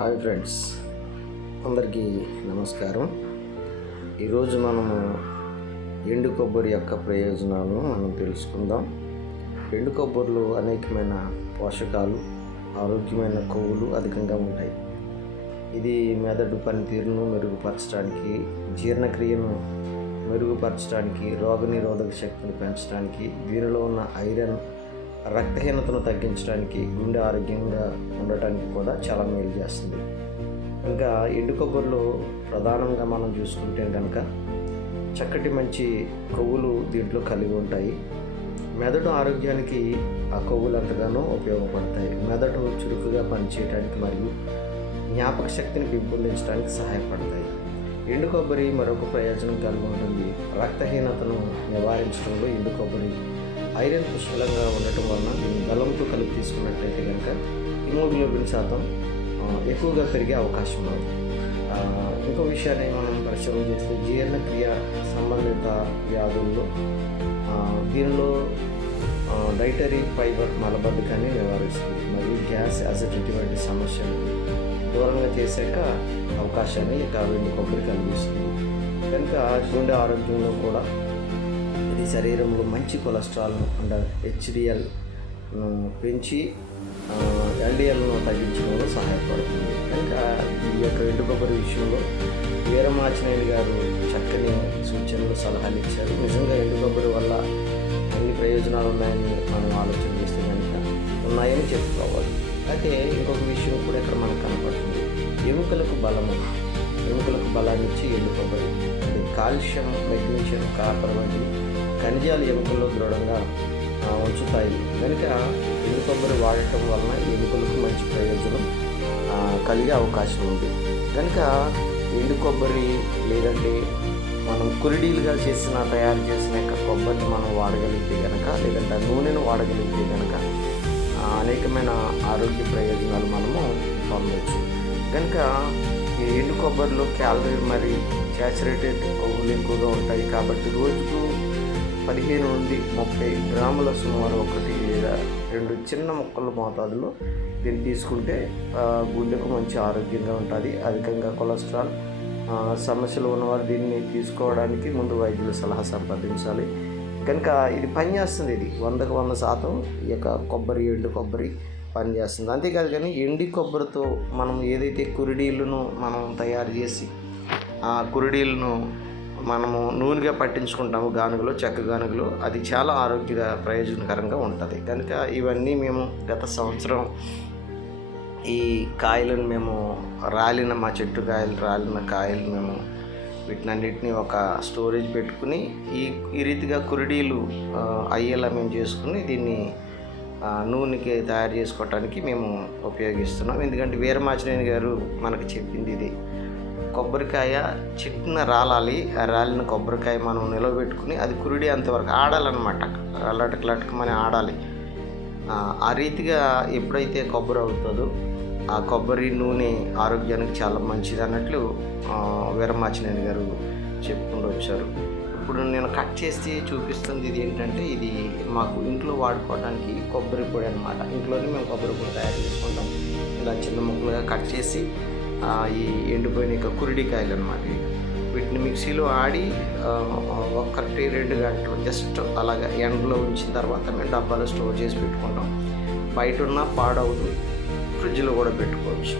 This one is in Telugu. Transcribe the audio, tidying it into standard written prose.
హాయ్ ఫ్రెండ్స్, అందరికీ నమస్కారం. ఈరోజు మనము ఎండు కొబ్బరి యొక్క ప్రయోజనాలను మనం తెలుసుకుందాం. ఎండు కొబ్బరిలో అనేకమైన పోషకాలు, ఆరోగ్యమైన కొవ్వులు అధికంగా ఉంటాయి. ఇది మెదడు పనితీరును మెరుగుపరచడానికి, జీర్ణక్రియను మెరుగుపరచడానికి, రోగనిరోధక శక్తిని పెంచడానికి, దీనిలో ఉన్న ఐరన్ రక్తహీనతను తగ్గించడానికి, గుండె ఆరోగ్యంగా ఉండటానికి కూడా చాలా మేలు చేస్తుంది. ఇంకా ఎండు కొబ్బరిలో ప్రధానంగా మనం చూసుకుంటే కనుక చక్కటి మంచి కొవ్వులు దీంట్లో కలిగి ఉంటాయి. మెదడు ఆరోగ్యానికి ఆ కొవ్వులు ఎంతగానో ఉపయోగపడతాయి. మెదడు చురుకుగా పనిచేయడానికి మరియు జ్ఞాపక శక్తిని పెంపొందించడానికి సహాయపడతాయి. ఎండు కొబ్బరి మరొక ప్రయోజనం కలిగి ఉంటుంది. రక్తహీనతను నివారించడంలో ఎండు కొబ్బరి ఐరన్ పుష్కలంగా ఉండటం వలన దీన్ని బలంతో కలిపి తీసుకున్నట్లయితే కనుక హిమోగ్లోబిన్ శాతం ఎక్కువగా పెరిగే అవకాశం ఉంది. ఇంకో విషయాన్ని మనం పరిశీలన చేస్తే జీర్ణక్రియ సంబంధిత వ్యాధుల్లో దీనిలో డైటరీ ఫైబర్ మలబద్ధకాన్ని నివారిస్తుంది మరియు గ్యాస్ యాసిడిటీ వంటి సమస్యలు దూరంగా చేశాక అవకాశాన్ని ఎండు కొబ్బరి కలిగిస్తుంది. కనుక గుండె ఆరోగ్యంలో కూడా ఇది శరీరంలో మంచి కొలెస్ట్రాల్ను అంటే హెచ్డిఎల్ను పెంచి ఎల్డిఎల్ను తగ్గించడంలో సహాయపడుతుంది. కనుక ఈ యొక్క ఎండు కొబ్బరి విషయంలో వీరమాచినేని గారు చక్కని సూచనలు, సలహాలు ఇచ్చారు. నిజంగా ఎండు కొబ్బరి వల్ల అన్ని ప్రయోజనాలు ఉన్నాయని మనం ఆలోచన చేస్తే కనుక ఉన్నాయని చెప్పుకోవాలి. అయితే ఇంకొక విషయం కూడా ఇక్కడ మనకు కనపడుతుంది. ఎముకలకు బలాన్ని ఇచ్చి ఎండు కొబ్బరి కాల్షియం, మెగ్నీషియం, కాపర్ వంటి ఖనిజాలు ఎముకల్లో దృఢంగా ఉంచుతాయి. కనుక ఎండు కొబ్బరి వాడటం వలన ఎముకలకు మంచి ప్రయోజనం కలిగే అవకాశం ఉంది. కనుక ఎండు కొబ్బరి లేదంటే మనం కురిడీలుగా తయారు చేసిన కొబ్బరిని మనం వాడగలిగితే కనుక, లేదంటే నూనెను వాడగలిగితే కనుక అనేకమైన ఆరోగ్య ప్రయోజనాలు మనము పొందవచ్చు. కనుక ఈ ఎండు కొబ్బరిలో క్యాలరీ మరి శాచురేటెడ్ కొవ్వులు ఎక్కువగా ఉంటాయి. కాబట్టి రోజుకు 15 నుండి 30 గ్రాముల సుమారు 1 లేదా 2 చిన్న ముక్కల మోతాదులో దీన్ని తీసుకుంటే గుండెకు మంచి ఆరోగ్యంగా ఉంటుంది. అధికంగా కొలెస్ట్రాల్ సమస్యలు ఉన్నవారు దీన్ని తీసుకోవడానికి ముందు వైద్యుల సలహా సంప్రదించాలి. కనుక ఇది పనిచేస్తుంది. ఇది 100కు 100% ఈ యొక్క ఎండు కొబ్బరి పనిచేస్తుంది. అంతేకాదు కానీ ఎండి కొబ్బరితో మనం ఏదైతే కురిడీలను మనం తయారు చేసి ఆ కురిడీలను మనము నూనెగా పట్టించుకుంటాము గానుగలో, చెక్క గానుగలో, అది చాలా ఆరోగ్య ప్రయోజనకరంగా ఉంటుంది. కనుక ఇవన్నీ మేము గత సంవత్సరం ఈ కాయలను మేము మా చెట్టు రాలిన కాయలు మేము వీటినన్నిటిని ఒక స్టోరేజ్ పెట్టుకుని ఈ రీతిగా కురిడీలు అయ్యేలా మేము చేసుకుని దీన్ని నూనెకి తయారు చేసుకోవటానికి మేము ఉపయోగిస్తున్నాం. ఎందుకంటే వీరమాచినేని గారు మనకు చెప్పింది ఇది. కొబ్బరికాయ చెట్టున రాలాలి. ఆ రాలిన కొబ్బరికాయ మనం నిలవబెట్టుకుని అది కురిడి అంతవరకు ఆడాలన్నమాట. లటకమని ఆడాలి. ఆ రీతిగా ఎప్పుడైతే కొబ్బరి అవుతుందో ఆ కొబ్బరి నూనె ఆరోగ్యానికి చాలా మంచిది అన్నట్లు వీరమాచినేని గారు చెప్పుకుంటూ వచ్చారు. ఇప్పుడు నేను కట్ చేసి చూపిస్తుంది ఇది ఏంటంటే, ఇది మాకు ఇంట్లో వాడుకోవడానికి కొబ్బరి పొడి అనమాట. ఇంట్లోనే మేము కొబ్బరి పొడి తయారు చేసుకుంటాం. ఇలా చిన్న ముక్కలుగా కట్ చేసి ఈ ఎండిపోయిన కురిడికాయలు అనమాట. వీటిని మిక్సీలో ఆడి 1-2 గంటలు జస్ట్ అలాగా ఎండలో ఉంచిన తర్వాత మేము డబ్బాలో స్టోర్ చేసి పెట్టుకుంటాం. బయట ఉన్న పాడవదు, ఫ్రిడ్జ్లో కూడా పెట్టుకోవచ్చు.